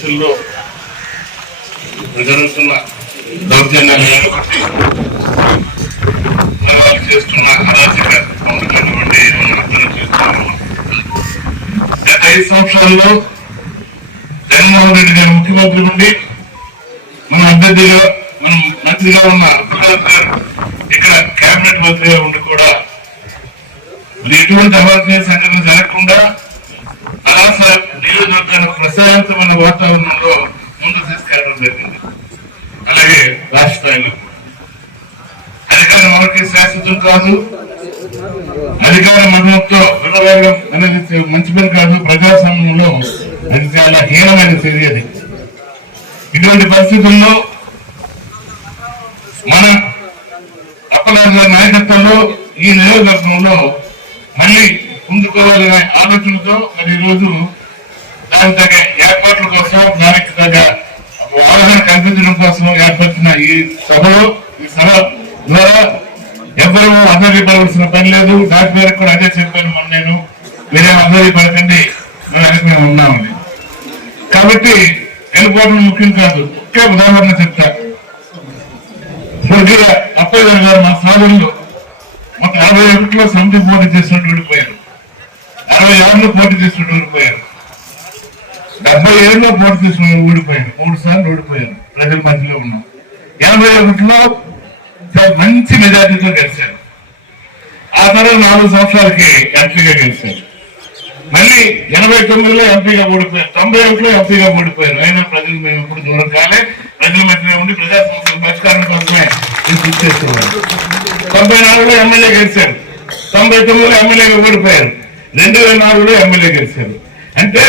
పరిస్థితుల్లో జరుగుతున్న దౌర్జన్యాలు చేస్తున్న అరాచక అర్థం చేస్తున్నాము. గత 5 సంవత్సరాల్లో జగన్మోహన్ రెడ్డి గారు ముఖ్యమంత్రి ఉండి మన అభ్యర్థిగా మనం మంత్రిగా ఉన్న ఇక్కడ కేబినెట్ మంత్రిగా ఉండి కూడా ఎటువంటి అవాంఛనీయ సంఘటన జరగకుండా పలాస నియోజకవర్గానికి ప్రశాంతమైన వాతావరణంలో ముందుకు తీసుకెళ్ళడం జరిగింది. అలాగే రాష్ట్ర స్థాయిలో అధికారం ఎవరికి శాశ్వతం కాదు, అధికార మరణంతో విడవేయడం అనేది మంచి పని కాదు. ప్రజాస్వామ్యంలో అది చాలా హీనమైన చర్య. ఇటువంటి పరిస్థితుల్లో మన అప్పలాంటి నాయకత్వంలో ఈ నియోజకవర్గంలో మళ్ళీ ముందుకోవాలనే ఆలోచనతో మరి ఈరోజు దాని తగ్గ ఏర్పాట్ల కోసం దానికి తగ్గ అవగాహన కల్పించడం కోసం ఏర్పడుతున్న ఈ సభలో ఈ సభ ద్వారా ఎవరు ఆధారపడవలసిన పని లేదు. డాక్టర్ గారికి కూడా అదే చెప్పాను మొన్న నేను, మీరేం ఆధారపడకండి, మేము ఉన్నామని. కాబట్టి వెళ్ళిపోవడం ముఖ్యం కాదు. ఒకే ఉదాహరణ చెప్తా. అప్పయ్య గారు మా సోదరులు మొత్తం 61లో సమితి పోటీ చేసినట్టు ఓడిపోయారు, 66లో పోటీ చేసినట్టు ఓడిపోయారు, 77లో పోటీ చేసిన ఓడిపోయారు, 3 సార్లు ఓడిపోయారు. ప్రజల మధ్యలో ఉన్నాం. 81లో మంచి మెజార్టీతో గెలిచారు. ఆ తర్వాత 4 సంవత్సరాలకి ఎంపీగా గెలిచారు. మళ్ళీ 89లో ఎంపీగా ఓడిపోయారు, 91లో ఎంపీగా ఓడిపోయారు. అయినా ప్రజలు మేము ఎప్పుడు దూరం కాలే, ప్రజల మధ్యనే ఉండి ప్రజా సమస్యల పరిష్కారం కోసమే కృషి చేస్తున్నారు. 94లో ఎమ్మెల్యే గెలిచారు, 99లో ఎమ్మెల్యేగా ఓడిపోయారు, 2004లో ఎమ్మెల్యే గెలిచారు. అంటే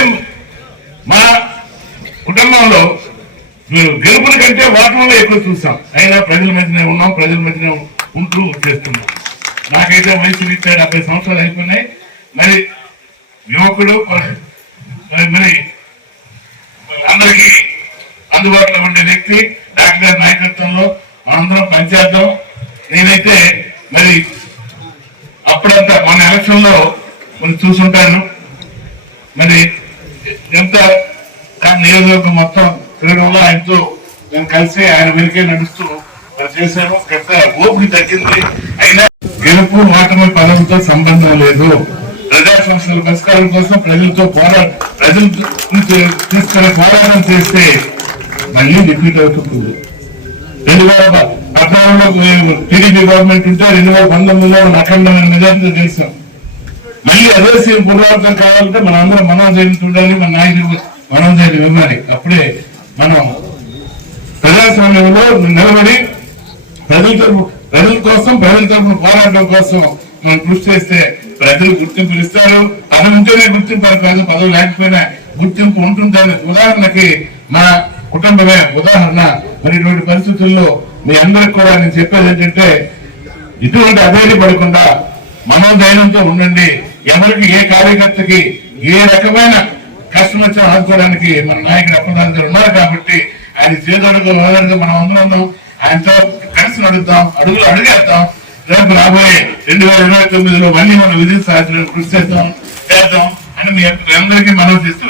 మా కుటుంబంలో గెలుపుల కంటే ఓటములో ఎక్కువ చూసాం. అయినా ప్రజల మధ్యనే ఉన్నాం, ప్రజల మధ్యనే ఉంటూ చేస్తున్నాం. నాకైతే వయసు రీత్యా 70 సంవత్సరాలు అయిపోయినాయి. మరి యువకుడు మరి అందరికీ అందుబాటులో ఉండే వ్యక్తి డాక్టర్ గారి నాయకత్వంలో మనందరం పనిచేద్దాం. నేనైతే మరి అప్పుడంతా మన ఎలక్షన్ లో మనం చూసుంటాను. మరి ఎంత నియోజకవర్గం మొత్తం తిరగడంలో ఆయనతో నేను కలిసి ఆయన వెనుకే నడుస్తూ చేశాను. ఓపిక తగ్గింది. అయినా గెలుపు ఓటమి పదంతో సంబంధం లేదు. ప్రజా సమస్యల పరిష్కారం కోసం ప్రజలతో ప్రజలు తీసుకునే పోరాటం చేస్తే మళ్ళీ రిపీట్ అవుతుంది. 2014లో టీడీపీ గవర్నమెంట్ ఉంటే 2019లో అఖండమైన మెజార్టీతో గెలిచాం. మళ్ళీ అదే సీఎం పునరావృతం కావాలంటే మన అందరం మనోధైర్యం చూడాలి, మన నాయకులు మనోధైర్యం ఇవ్వాలి. అప్పుడే మనం ప్రజాస్వామ్యంలో నిలబడి ప్రజల కోసం ప్రజల తరఫున పోరాటం కోసం మనం కృషి చేస్తే ప్రజలు గుర్తింపు ఇస్తారు. పదవి ఉంటేనే గుర్తింపు కాదు, పదవి లేకపోయినా గుర్తింపు ఉంటుందని. ఉదాహరణకి మా కుటుంబమే ఉదాహరణ. మరి ఇటువంటి పరిస్థితుల్లో మీ అందరికి కూడా నేను చెప్పేది ఏంటంటే, ఇటువంటి అధైర్య పడకుండా మనోధైర్యంతో ఉండండి. ఎవరికి ఏ కార్యకర్తకి ఏ రకమైన కష్టం వచ్చినా ఆదుకోవడానికి మన నాయకుడు అప్పదాలు ఉన్నారు. కాబట్టి ఆయన చేదడుగు మనం అందరం ఆయనతో కలిసి నడుద్దాం, అడుగులు అడుగేద్దాం. రేపు రాబోయే 2029లో మళ్ళీ మనం విధి సాధించడానికి కృషి చేద్దాం అని మీ అందరికీ మనం చేస్తూ